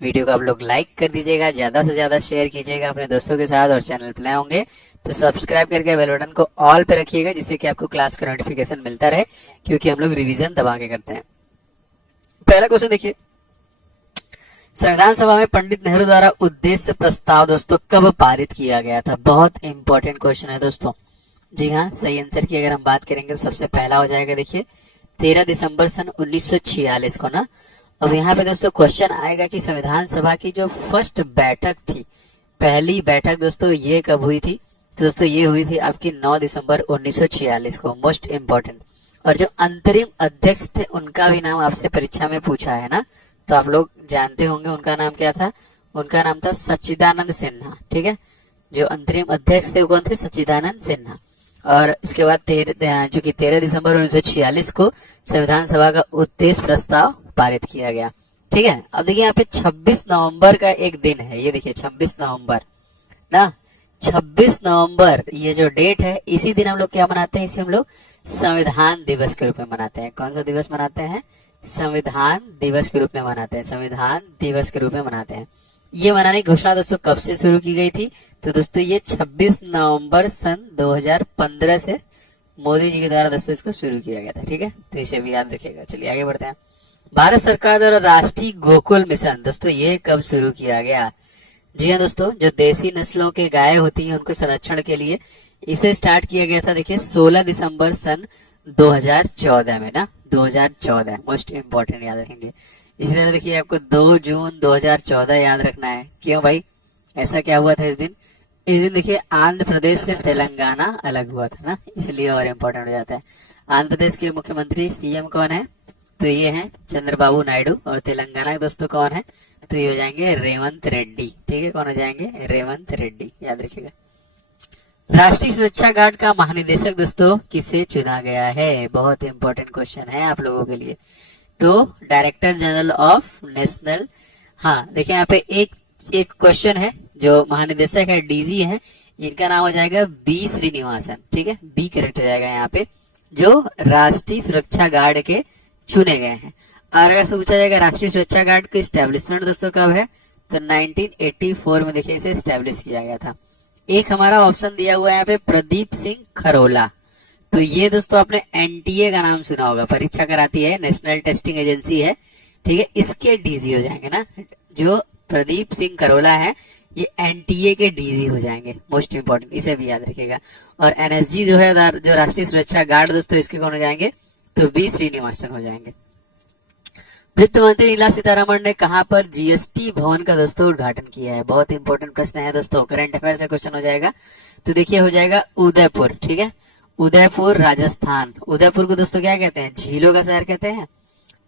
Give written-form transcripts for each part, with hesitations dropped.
Video को आप लोग लाइक कर दीजिएगा, ज्यादा से ज्यादा शेयर कीजिएगा अपने दोस्तों के साथ, और चैनल पर नए होंगे तो सब्सक्राइब करके बेल बटन को ऑल पे रखिएगा, जिससे कि आपको क्लास का नोटिफिकेशन मिलता रहे, क्योंकि हम लोग रिवीजन दबा के करते हैं। पहला क्वेश्चन देखिए, संविधान सभा में पंडित नेहरू द्वारा उद्देश्य प्रस्ताव दोस्तों कब पारित किया गया था? बहुत इंपॉर्टेंट क्वेश्चन है दोस्तों। जी हाँ, सही आंसर की अगर हम बात करेंगे तो सबसे पहला हो जाएगा देखिए 13 दिसंबर सन 1946 को ना। अब यहाँ पे दोस्तों क्वेश्चन आएगा कि संविधान सभा की जो फर्स्ट बैठक थी, पहली बैठक दोस्तों ये कब हुई थी? तो दोस्तों ये हुई थी आपकी 9 दिसंबर 1946 को, मोस्ट इम्पोर्टेंट। और जो अंतरिम अध्यक्ष थे उनका भी नाम आपसे परीक्षा में पूछा है ना, तो आप लोग जानते होंगे उनका नाम क्या था। उनका नाम था सच्चिदानंद सिन्हा। ठीक है, जो अंतरिम अध्यक्ष थे वो कौन थे? सच्चिदानंद सिन्हा। और इसके बाद जो कि 13 दिसंबर 1946 को संविधान सभा का उद्देश्य प्रस्ताव पारित किया गया। ठीक है, अब देखिए यहाँ पे 26 नवंबर का एक दिन है, ये देखिए 26 नवंबर ना, 26 नवंबर ये जो डेट है, इसी दिन हम लोग क्या मनाते हैं? इसे हम लोग संविधान दिवस के रूप में मनाते हैं। कौन सा दिवस मनाते हैं? संविधान दिवस के रूप में मनाते हैं, संविधान दिवस के रूप में मनाते हैं। ये मनाने की घोषणा दोस्तों कब से शुरू की गई थी? तो दोस्तों ये 26 नवंबर सन 2015 से मोदी जी के द्वारा दोस्तों इसको शुरू किया गया था। ठीक है, तो इसे भी याद रखिएगा। चलिए आगे बढ़ते हैं। भारत सरकार द्वारा राष्ट्रीय गोकुल मिशन दोस्तों ये कब शुरू किया गया? जी हाँ दोस्तों, जो देसी नस्लों के गाय होती हैं उनको संरक्षण के लिए इसे स्टार्ट किया गया था देखिए 16 दिसंबर सन 2014 में ना, 2014 मोस्ट इम्पोर्टेंट याद रखेंगे। इसी तरह देखिए आपको 2 जून 2014 याद रखना है। क्यों भाई, ऐसा क्या हुआ था इस दिन? इस दिन देखिए आंध्र प्रदेश से तेलंगाना अलग हुआ था ना, इसलिए और इम्पोर्टेंट हो जाता है। आंध्र प्रदेश के मुख्यमंत्री सीएम कौन है? तो ये है चंद्रबाबू नायडू। और तेलंगाना के दोस्तों कौन है? तो ये हो जाएंगे रेवंत रेड्डी। ठीक है, कौन हो जाएंगे? रेवंत रेड्डी, याद रखिएगा। राष्ट्रीय सुरक्षा गार्ड का महानिदेशक दोस्तों किसे चुना गया है? बहुत इंपॉर्टेंट क्वेश्चन है आप लोगों के लिए। तो डायरेक्टर जनरल ऑफ नेशनल, हाँ देखिए यहाँ पे एक क्वेश्चन है, जो महानिदेशक है डीजी है, इनका नाम हो जाएगा बी श्रीनिवासन। ठीक है, बी करेक्ट हो जाएगा यहाँ पे, जो राष्ट्रीय सुरक्षा गार्ड के चुने गए हैं। और अगर पूछा जाएगा राष्ट्रीय सुरक्षा गार्ड का स्टैब्लिशमेंट दोस्तों कब है? तो 1984 में देखिए इसे स्टैब्लिश किया गया था। एक हमारा ऑप्शन दिया हुआ है यहाँ पे प्रदीप सिंह खरोला। तो ये दोस्तों आपने एनटीए का नाम सुना होगा, परीक्षा कराती है, नेशनल टेस्टिंग एजेंसी है। ठीक है, इसके डीजी हो जाएंगे ना, जो प्रदीप सिंह खरोला है ये एनटीए के डीजी हो जाएंगे, मोस्ट इंपोर्टेंट, इसे भी याद रखिएगा। और एनएसजी जो है, जो राष्ट्रीय सुरक्षा गार्ड दोस्तों, इसके कौन हो जाएंगे? तो बी श्रीनिवासन हो जाएंगे। वित्त मंत्री निर्मला सीतारमण ने कहां पर जीएसटी भवन का दोस्तों उद्घाटन किया है? बहुत इंपॉर्टेंट प्रश्न है दोस्तों, करंट अफेयर से क्वेश्चन हो जाएगा। तो देखिए हो जाएगा उदयपुर। ठीक है, उदयपुर राजस्थान। उदयपुर को दोस्तों क्या कहते हैं? झीलों का शहर कहते हैं।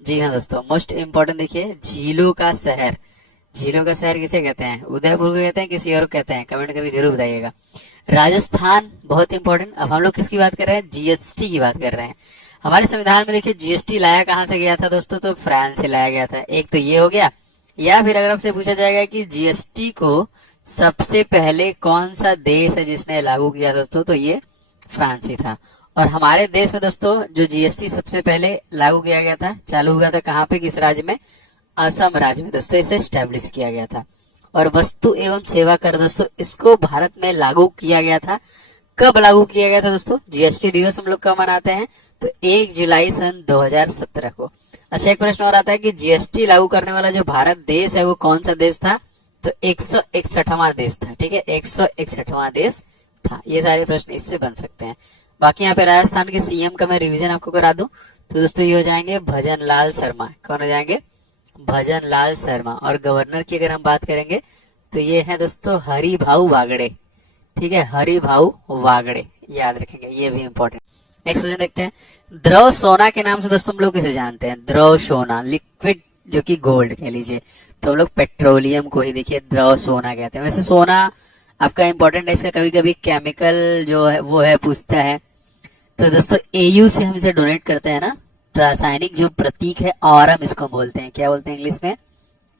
जी हाँ दोस्तों, मोस्ट इंपॉर्टेंट देखिए, झीलों का शहर। झीलों का शहर किसे कहते हैं? उदयपुर को कहते हैं, किसी और को कहते हैं? कमेंट करके जरूर बताइएगा। राजस्थान बहुत इंपॉर्टेंट। अब हम लोग किसकी बात कर रहे हैं? जीएसटी की बात कर रहे हैं। हमारे संविधान में देखिए जीएसटी लाया कहां से गया था दोस्तों? तो फ्रांस से लाया गया था। एक तो ये हो गया, या फिर अगर आपसे पूछा जाएगा कि जीएसटी को सबसे पहले कौन सा देश है जिसने लागू किया दोस्तों? तो ये फ्रांस ही था। और हमारे देश में दोस्तों जो जीएसटी सबसे पहले लागू किया गया था, चालू हुआ था कहाँ पे, किस राज्य में? असम राज्य में दोस्तों इसे स्टैब्लिश किया गया था। और वस्तु एवं सेवा कर दोस्तों, इसको भारत में लागू किया गया था। कब लागू किया गया था दोस्तों? जीएसटी दिवस हम लोग कब मनाते हैं? तो 1 जुलाई सन 2017 को। अच्छा, एक प्रश्न और आता है कि जीएसटी लागू करने वाला जो भारत देश है वो कौन सा देश था? तो 161वां देश था। ठीक है, 161वां देश था। ये सारे प्रश्न इससे बन सकते हैं। बाकी यहाँ पे राजस्थान के सीएम का मैं रिवीजन आपको करा दूं तो दोस्तों ये हो जाएंगे भजन लाल शर्मा। कौन हो जाएंगे? भजन लाल शर्मा। और गवर्नर की अगर हम बात करेंगे तो ये है दोस्तों हरिभाऊ वागड़े। ठीक है, हरिभाऊ वागड़े, याद रखेंगे, ये भी इंपॉर्टेंट। नेक्स्ट क्वेश्चन देखते हैं। द्रव सोना के नाम से दोस्तों हम लोग किसे जानते हैं? द्रव सोना, लिक्विड जो कि गोल्ड कह लीजिए, तो हम लोग पेट्रोलियम को ही देखिए द्रव सोना कहते हैं। वैसे सोना आपका इंपॉर्टेंट है, इसका कभी कभी केमिकल जो है वो है पूछता है। तो दोस्तों एयू से हम इसे डोनेट करते हैं ना, रासायनिक जो प्रतीक है ऑरम इसको बोलते हैं। क्या बोलते हैं इंग्लिश में?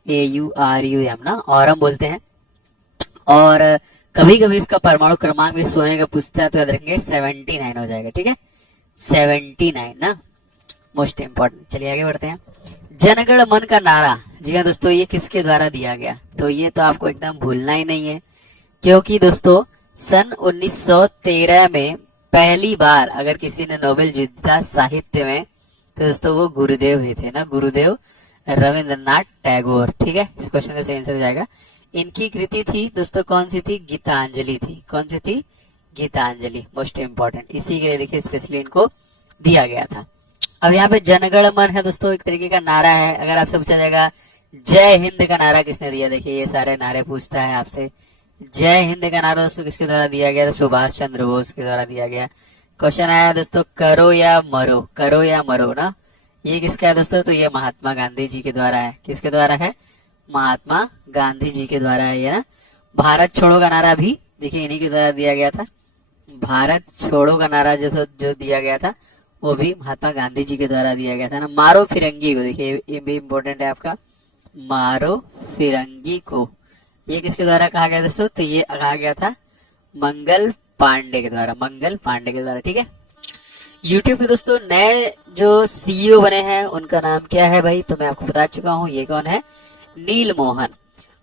AURUM ना, ऑरम बोलते हैं। और कभी कभी इसका परमाणु क्रमांक भी सोने का पूछता है, तो याद रखेंगे 79 हो जाएगा। ठीक है, 79 ना, मोस्ट इंपॉर्टेंट। चलिए आगे बढ़ते हैं। जनगण मन का नारा, जी हाँ दोस्तों, ये किसके द्वारा दिया गया? तो ये तो आपको एकदम भूलना ही नहीं है, क्योंकि दोस्तों सन 1913 में पहली बार अगर किसी ने नोबेल जीता साहित्य में, तो दोस्तों वो गुरुदेव ही थे ना, गुरुदेव रविंद्रनाथ टैगोर। ठीक है, इस क्वेश्चन का सही आंसर हो जाएगा। इनकी कृति थी दोस्तों कौन सी थी? गीतांजलि थी। कौन सी थी? Gitanjali, most important. इसी के लिए देखिए स्पेशली इनको दिया गया था। अब यहाँ पे जनगण मन है दोस्तों, एक तरीके का नारा है। अगर आपसे पूछा जाएगा जय हिंद का नारा किसने दिया, देखिए ये सारे नारे पूछता है आपसे। जय हिंद का नारा दोस्तों किसके द्वारा दिया गया? तो सुभाष चंद्र बोस के द्वारा दिया गया। क्वेश्चन आया दोस्तों करो या मरो, करो या मरो ना, ये किसका है दोस्तों? तो ये महात्मा गांधी जी के द्वारा है। किसके द्वारा है? महात्मा गांधी जी के द्वारा है ये ना। भारत छोड़ो का नारा भी देखिए इन्हीं के द्वारा दिया गया था। भारत छोड़ो का नारा जो दिया गया था वो भी महात्मा गांधी जी के द्वारा दिया गया था ना। मारो फिरंगी को, देखिए ये भी इम्पोर्टेंट है आपका, मारो फिरंगी को, ये किसके द्वारा कहा गया दोस्तों? तो ये कहा गया था मंगल पांडे के द्वारा, मंगल पांडे के द्वारा। ठीक है, यूट्यूब पे दोस्तों नए जो सीईओ बने हैं उनका नाम क्या है भाई? तो मैं आपको बता चुका हूँ, ये कौन है? नील मोहन।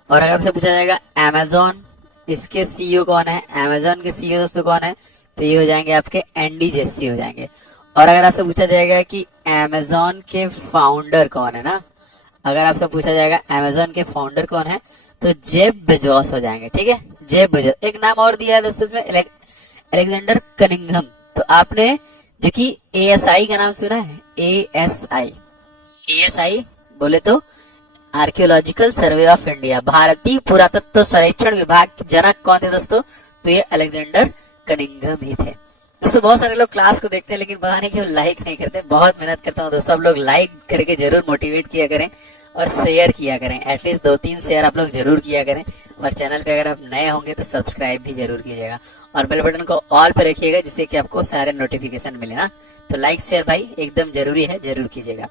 और अगर आपसे पूछा जाएगा अमेजोन, इसके सीईओ कौन है? अमेजोन के सीईओ दोस्तों कौन है? तो ये हो जाएंगे आपके एंडी जेसी हो जाएंगे। और अगर आपसे पूछा जाएगा कि अमेजोन के फाउंडर कौन है ना, अगर आपसे पूछा जाएगा अमेजोन के फाउंडर कौन है, तो जेफ बेजोस हो जाएंगे। ठीक है, जेफ बेजोस। एक नाम और दिया है दोस्तों इसमें, अलेक्जेंडर कनिंघम। तो आपने जो कि एएसआई का नाम सुना है? एएसआई, एएसआई बोले तो आर्कियोलॉजिकल सर्वे ऑफ इंडिया, भारतीय पुरातत्व सर्वेक्षण विभाग के जनक कौन थे दोस्तों? तो ये अलेक्जेंडर कनिंघम ही थे। दोस्तों बहुत सारे लोग क्लास को देखते हैं लेकिन पता नहीं क्यों लाइक नहीं करते। बहुत मेहनत करता हूँ दोस्तों, आप लोग लाइक करके जरूर मोटिवेट किया करें और शेयर किया करें। एटलीस्ट 2-3 शेयर आप लोग जरूर किया करें। और चैनल पे अगर आप नए होंगे तो सब्सक्राइब भी जरूर कीजिएगा और बेल बटन को ऑल पे रखिएगा जिससे कि आपको सारे नोटिफिकेशन मिले ना। तो लाइक शेयर भाई एकदम जरूरी है, जरूर कीजिएगा।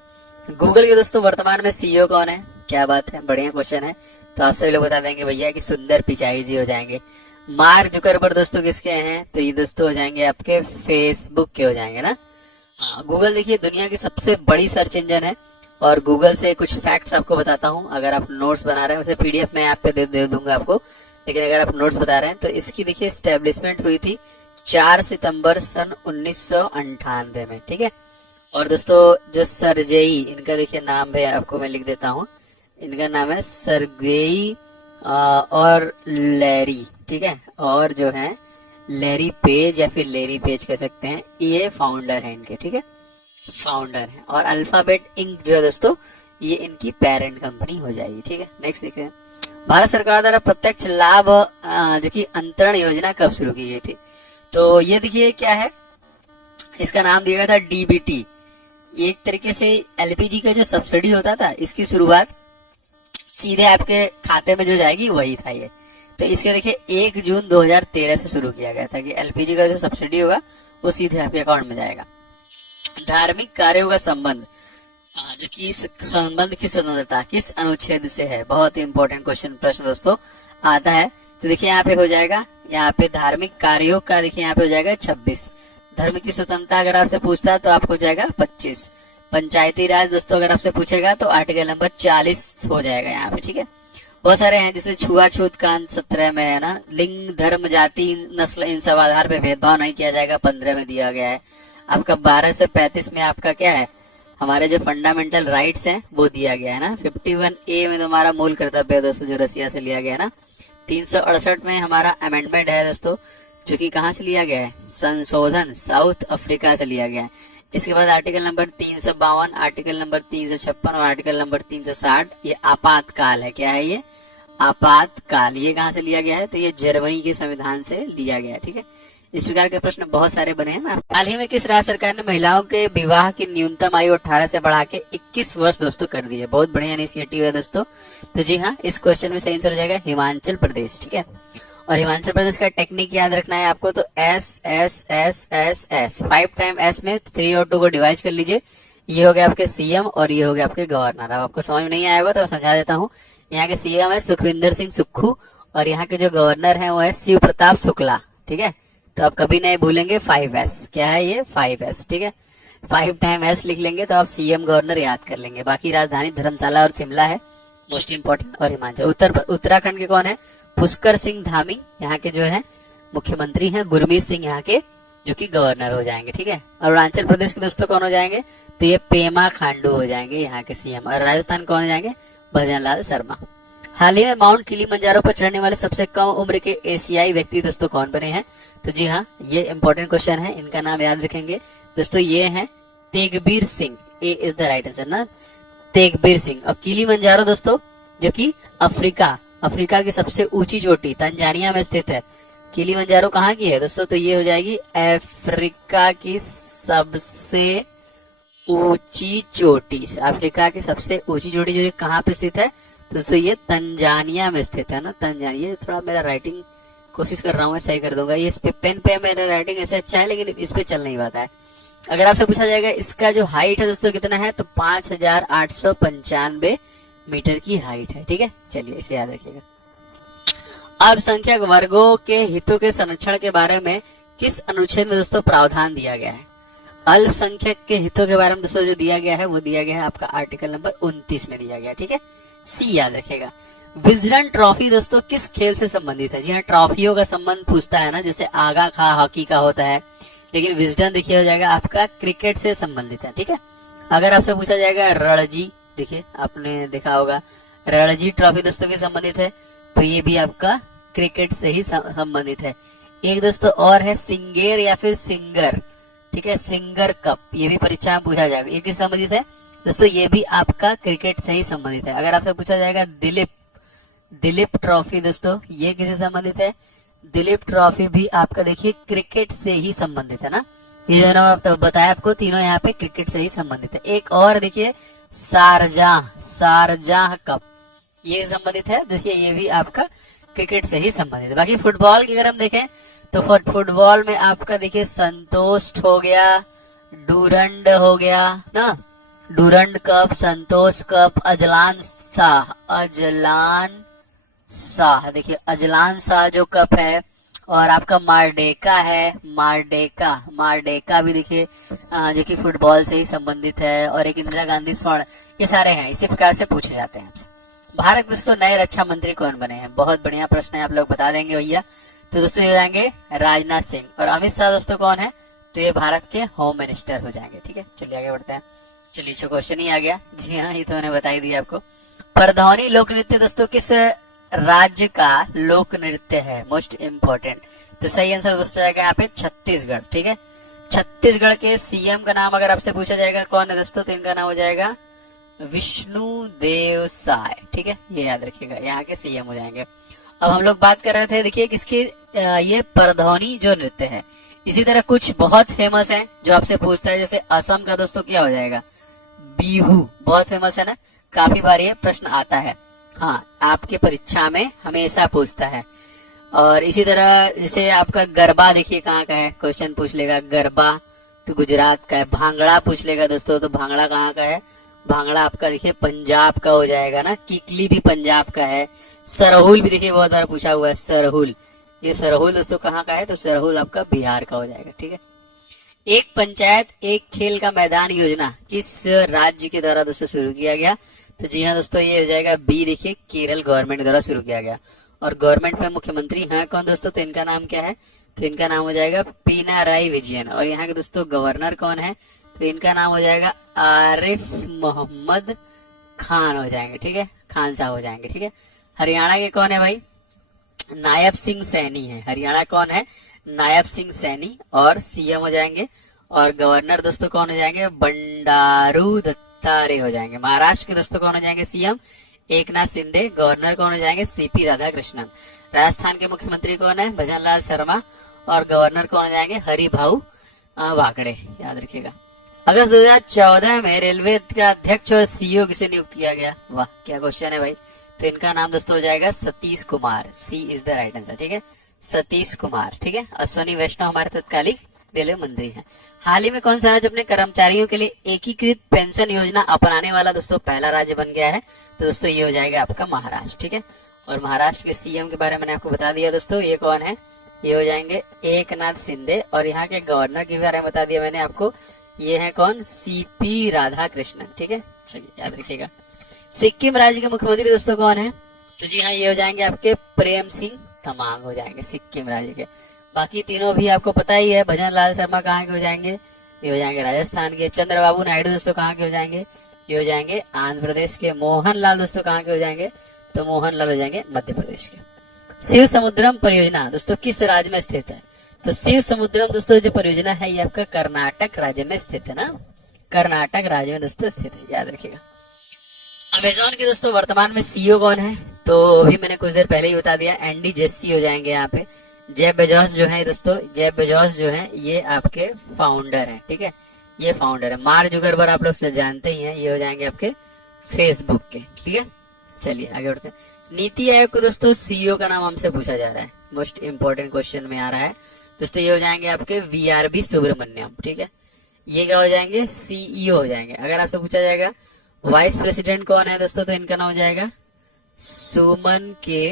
गूगल के दोस्तों वर्तमान में सीईओ कौन है? क्या बात है, बढ़िया क्वेश्चन है। तो आप सभी लोग बता देंगे भैया कि सुंदर पिचाई जी हो जाएंगे। मार्क जुकरबर्ग दोस्तों किसके हैं? तो ये दोस्तों हो जाएंगे आपके फेसबुक के हो जाएंगे ना। हाँ, गूगल देखिए दुनिया की सबसे बड़ी सर्च इंजन है। और गूगल से कुछ फैक्ट्स आपको बताता हूँ। अगर आप नोट्स बना रहे हैं, वैसे पीडीएफ में ऐप पे दे दूंगा आपको, लेकिन अगर आप नोट्स बता रहे हैं तो इसकी देखिए स्टैब्लिशमेंट हुई थी 4 सितंबर सन 1998 में। ठीक है, और दोस्तों जो सरजेई, इनका देखिए नाम है, आपको मैं लिख देता हूँ। इनका नाम है सरगेई और लैरी। ठीक है, और जो है लैरी पेज या फिर लेरी पेज कह सकते हैं, ये फाउंडर है इनके। ठीक है, फाउंडर है। और अल्फाबेट इंक जो है दोस्तों ये इनकी पेरेंट कंपनी हो जाएगी। ठीक है, नेक्स्ट देखते हैं। भारत सरकार द्वारा प्रत्यक्ष लाभ जो कि अंतरण योजना कब शुरू की गई थी? तो ये देखिए क्या है, इसका नाम दिया गया था डीबीटी। एक तरीके से एलपीजी का जो सब्सिडी होता था, इसकी शुरुआत सीधे आपके खाते में जो जाएगी वही था ये। तो इसके देखिए 1 जून 2013 से शुरू किया गया था कि एलपीजी का जो सब्सिडी होगा वो सीधे आपके अकाउंट में जाएगा। धार्मिक कार्यों का संबंध जो कि संबंध की स्वतंत्रता किस अनुच्छेद से है? बहुत ही इंपॉर्टेंट क्वेश्चन प्रश्न दोस्तों आता है। तो देखिए यहाँ पे हो जाएगा, यहाँ पे धार्मिक कार्यों का देखिए यहाँ पे हो जाएगा 26। धर्म की स्वतंत्रता अगर आपसे पूछता है तो आपको हो जाएगा 25। पंचायती राज दोस्तों अगर आपसे पूछेगा तो आर्टिकल नंबर 40 हो जाएगा यहाँ पे। ठीक है, बहुत सारे हैं जैसे छुआछूत कांड 17 में है ना। लिंग, धर्म, जाति, नस्ल इन सब आधार पे भेदभाव नहीं किया जाएगा 15 में दिया गया है। आपका 12 से 35 में आपका क्या है, हमारे जो फंडामेंटल राइट्स हैं वो दिया गया है ना। 51A में तो हमारा मूल कर्तव्य है दोस्तों, जो रसिया से लिया गया है ना। 368 में हमारा अमेंडमेंट है दोस्तों, जो कि कहाँ से लिया गया है? संशोधन साउथ अफ्रीका से लिया गया है। इसके बाद आर्टिकल नंबर 352, आर्टिकल नंबर 356 और आर्टिकल नंबर 360 ये आपातकाल है। क्या है ये? आपातकाल। ये कहाँ से लिया गया है? तो ये जर्मनी के संविधान से लिया गया है। ठीक है, इस प्रकार के प्रश्न बहुत सारे बने हैं। हाल ही में किस राज्य सरकार ने महिलाओं के विवाह की न्यूनतम आयु 18 से बढ़ा के 21 वर्ष दोस्तों कर दी है? बहुत बढ़िया इनिशिएटिव है दोस्तों। तो जी हाँ, इस क्वेश्चन में सही आंसर हो जाएगा हिमाचल प्रदेश। ठीक है, और हिमाचल प्रदेश का टेक्निक याद रखना है आपको। तो S S S S S 5 time S में 3 और 2 को डिवाइड कर लीजिए। ये हो गया आपके सीएम और ये हो गया आपके गवर्नर। अब आपको समझ में नहीं आया होगा तो समझा देता हूँ। यहाँ के सीएम है सुखविंदर सिंह सुक्खू और यहाँ के जो गवर्नर है वो है शिव प्रताप शुक्ला। ठीक है, तो आप कभी नहीं भूलेंगे 5S। क्या है ये? 5S। ठीक है, 5 टाइम एस लिख लेंगे तो आप सीएम गवर्नर याद कर लेंगे। बाकी राजधानी धर्मशाला और शिमला है मोस्ट इंपोर्टेंट, और हिमाचल। उत्तराखंड के कौन है? पुष्कर सिंह धामी यहाँ के जो है मुख्यमंत्री हैं। गुरमीत सिंह यहाँ के जो कि गवर्नर हो जाएंगे, ठीक है। अरुणाचल प्रदेश के दोस्तों कौन हो जाएंगे? तो ये पेमा खांडू हो जाएंगे यहाँ के सीएम। और राजस्थान कौन हो जाएंगे? भजनलाल शर्मा। हाल ही में माउंट किलिमंजारो पर चढ़ने वाले सबसे कम उम्र के एशियाई व्यक्ति दोस्तों कौन बने हैं? तो जी हाँ, ये इंपॉर्टेंट क्वेश्चन है, इनका नाम याद रखेंगे दोस्तों। ये है तेगबीर सिंह, ए इज द राइट आंसर ना, तेगबीर सिंह। और किलिमंजारो दोस्तों जो कि अफ्रीका की सबसे ऊंची चोटी तंजानिया में स्थित है। किलिमंजारो कहाँ की है दोस्तों? तो ये हो जाएगी अफ्रीका की सबसे ऊंची चोटी। अफ्रीका की सबसे ऊंची चोटी जो कहाँ पे स्थित है दोस्तों? ये तंजानिया में स्थित है ना, तंजानिया। थोड़ा मेरा राइटिंग कोशिश कर रहा हूँ, सही कर दूंगा। ये इस पे पेन पे मेरा राइटिंग ऐसे अच्छा है, लेकिन इस पे चल नहीं पाता है। अगर आपसे पूछा जाएगा इसका जो हाइट है दोस्तों कितना है, तो 5895 मीटर की हाइट है, ठीक है। चलिए इसे याद रखिएगा। अल्पसंख्यक वर्गों के हितों के संरक्षण के बारे में किस अनुच्छेद में दोस्तों प्रावधान दिया गया है? अल्पसंख्यक के हितों के बारे में दोस्तों जो दिया गया है वो दिया गया है आपका आर्टिकल नंबर 29 में दिया गया, ठीक है। सी याद रखेगा। विजडन ट्रॉफी दोस्तों किस खेल से संबंधित है? जी हाँ, ट्रॉफियों का संबंध पूछता है ना, जैसे आगा खा हॉकी का होता है, लेकिन विजडन देखिए हो जाएगा आपका क्रिकेट से संबंधित है, ठीक है। अगर आपसे पूछा जाएगा रणजी, देखिए आपने देखा होगा रणजी ट्रॉफी दोस्तों की संबंधित है, तो ये भी आपका क्रिकेट से ही संबंधित है। एक दोस्तों और है सिंगेर या फिर सिंगर, ठीक है, सिंगर कप, ये भी परीक्षा में पूछा जाएगा। ये किस संबंधित है दोस्तों? ये भी आपका क्रिकेट से ही संबंधित है। अगर आपसे पूछा जाएगा दिलीप ट्रॉफी दोस्तों, ये किससे संबंधित है? दिलीप ट्रॉफी भी आपका देखिए क्रिकेट से ही संबंधित है ना। ये जो ना बताया आपको, तीनों यहाँ पे क्रिकेट से ही संबंधित है। एक और देखिए शारजाह कप, ये संबंधित है, देखिए ये भी आपका क्रिकेट से ही संबंधित है। बाकी फुटबॉल की अगर हम देखें तो फुटबॉल में आपका देखिए संतोष हो गया, डूरंड हो गया ना, डूरंड कप, संतोष कप, अजलान देखिए अजलान शाह जो कप है, और आपका मारडेका है, मारडेका भी देखिए जो कि फुटबॉल से ही संबंधित है। और एक इंदिरा गांधी स्वर्ण, ये सारे हैं, इसी प्रकार से पूछे जाते हैं आपसे। भारत दोस्तों नए रक्षा मंत्री कौन बने हैं? बहुत बढ़िया प्रश्न है, आप लोग बता देंगे भैया। तो दोस्तों ये हो जाएंगे राजनाथ सिंह। और अमित शाह दोस्तों कौन है? तो ये भारत के होम मिनिस्टर हो जाएंगे, ठीक है। चलिए आगे बढ़ते हैं। चलिए अच्छा क्वेश्चन ही आ गया। जी हाँ, ये तो मैंने बता ही दिया आपको। परधौनी लोक नृत्य दोस्तों किस राज्य का लोक नृत्य है? Most important. तो सही आंसर दोस्तों जाएगा यहाँ पे छत्तीसगढ़, ठीक है। छत्तीसगढ़ के सीएम का नाम अगर आपसे पूछा जाएगा कौन है दोस्तों, तो इनका नाम हो जाएगा विष्णुदेव साय, ठीक है, ये याद रखिएगा, यहाँ के सीएम हो जाएंगे। अब हम लोग बात कर रहे थे देखिए किसकी, ये परधौनी जो नृत्य है। इसी तरह कुछ बहुत फेमस है जो आपसे पूछता है, जैसे असम का दोस्तों क्या हो जाएगा? बिहू, बहुत फेमस है ना, काफी बार ये प्रश्न आता है, हाँ, आपके परीक्षा में हमेशा पूछता है। और इसी तरह जैसे आपका गरबा देखिए कहाँ का है, क्वेश्चन पूछ लेगा। गरबा तो गुजरात का है। भांगड़ा पूछ लेगा दोस्तों, तो भांगड़ा कहाँ का है? भांगड़ा आपका देखिए पंजाब का हो जाएगा ना। किकली भी पंजाब का है। सरहुल भी देखिए बहुत बार पूछा हुआ है, सरहुल, ये सरहुल दोस्तों कहाँ का है? तो सरहुल आपका बिहार का हो जाएगा, ठीक है। एक पंचायत एक खेल का मैदान योजना किस राज्य के द्वारा दोस्तों शुरू किया गया? तो जी हाँ दोस्तों, ये हो जाएगा बी, देखिए केरल गवर्नमेंट द्वारा शुरू किया गया। और गवर्नमेंट में मुख्यमंत्री हैं कौन दोस्तों? तो इनका नाम क्या है? तो इनका नाम हो जाएगा पिनाराई विजयन। और यहाँ के दोस्तों गवर्नर कौन है? तो इनका नाम हो जाएगा आरिफ मोहम्मद खान हो जाएंगे, ठीक है, खान साहब हो जाएंगे, ठीक है। हरियाणा के कौन है भाई? नायब सिंह सैनी है। हरियाणा कौन है? नायब सिंह सैनी, और सीएम हो जाएंगे। और गवर्नर दोस्तों कौन हो जाएंगे? बंडारू दत्तात्रेय हो जाएंगे। महाराष्ट्र के दोस्तों कौन हो जाएंगे? सीएम एकनाथ शिंदे। गवर्नर कौन हो जाएंगे? सीपी राधाकृष्णन। राजस्थान के मुख्यमंत्री कौन है? भजनलाल शर्मा। और गवर्नर कौन हो जाएंगे? हरिभाऊ वाकड़े, याद रखिएगा। अगस्त 2014 में रेलवे का अध्यक्ष और सीईओ किसे नियुक्त किया गया? वाह, क्या क्वेश्चन है भाई। तो इनका नाम दोस्तों हो जाएगा सतीश कुमार। सी इज द राइट आंसर, ठीक है, सतीश कुमार, ठीक है। अश्वनी वैष्णव हमारे तत्कालीन रेलवे मंत्री हैं। हाल ही में कौन सा राज्य अपने कर्मचारियों के लिए एकीकृत पेंशन योजना अपनाने वाला दोस्तों पहला राज्य बन गया है? तो दोस्तों ये हो जाएगा आपका महाराष्ट्र, ठीक है। और महाराष्ट्र के सीएम के बारे में मैंने आपको बता दिया दोस्तों, ये कौन है? ये हो जाएंगे एकनाथ शिंदे। और यहाँ के गवर्नर के बारे में बता दिया मैंने आपको, ये है कौन, सीपी राधा कृष्णन। ठीक है, चलिए याद रखिएगा। सिक्किम राज्य के मुख्यमंत्री दोस्तों कौन है, तो जी हाँ, ये हो जाएंगे आपके प्रेम सिंह तमांग हो जाएंगे सिक्किम राज्य के। बाकी तीनों भी आपको पता ही है। भजन लाल शर्मा कहाँ के हो जाएंगे, ये हो जाएंगे राजस्थान के। चंद्रबाबू नायडू दोस्तों कहाँ के हो जाएंगे, ये हो जाएंगे आंध्र प्रदेश के। मोहन लाल दोस्तों कहाँ के हो जाएंगे, तो मोहन लाल हो जाएंगे मध्य प्रदेश के। शिव समुद्रम परियोजना दोस्तों किस राज्य में स्थित है, तो शिव समुद्रम दोस्तों जो परियोजना है ये आपका कर्नाटक राज्य में स्थित है ना, कर्नाटक राज्य में दोस्तों स्थित है, याद रखिएगा। अमेजोन के दोस्तों वर्तमान में सीईओ कौन है, तो अभी मैंने कुछ देर पहले ही बता दिया, एंडी जेसी हो जाएंगे यहाँ पे। जेफ बेजोस जो है दोस्तों, जेफ बेजोस जो है ये आपके फाउंडर हैं। ठीक है, ये फाउंडर है। मार्क जुकरबर्ग आप लोग से जानते ही हैं, ये हो जाएंगे आपके फेसबुक के। ठीक है, चलिए आगे बढ़ते हैं। नीति आयोग को दोस्तों सीईओ का नाम हमसे पूछा जा रहा है, मोस्ट इंपोर्टेंट क्वेश्चन में आ रहा है दोस्तों। ये हो जाएंगे आपके वीआरबी सुब्रमण्यम। ठीक है, ये क्या हो जाएंगे, सीईओ हो जाएंगे। अगर आपसे पूछा जाएगा वाइस प्रेसिडेंट कौन है दोस्तों, तो इनका नाम हो जाएगा सुमन के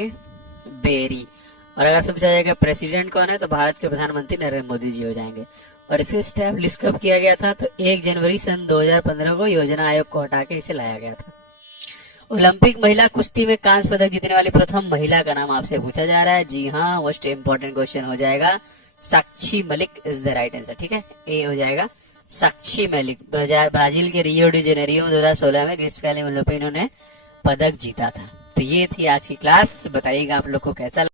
बेरी। और अगर आपसे पूछा जाएगा प्रेसिडेंट कौन है, तो भारत के प्रधानमंत्री नरेंद्र मोदी जी हो जाएंगे। और इसको स्टैब्लिश कब किया गया था, तो 1 जनवरी सन 2015 को योजना आयोग को हटा के इसे लाया गया था। ओलंपिक महिला कुश्ती में कांस्य पदक जीतने वाली प्रथम महिला का नाम आपसे पूछा जा रहा है। जी हाँ, मोस्ट इंपोर्टेंट क्वेश्चन हो जाएगा, Sakshi Malik is the right answer. ठीक है, ए हो जाएगा साक्षी मलिक। ब्राजील के रियो डी जेनेरियो में 2016 में ग्रीष्मकालीन ओलंपिक इन्होंने पदक जीता था। तो ये थी आज की क्लास, बताइएगा आप लोग को कैसा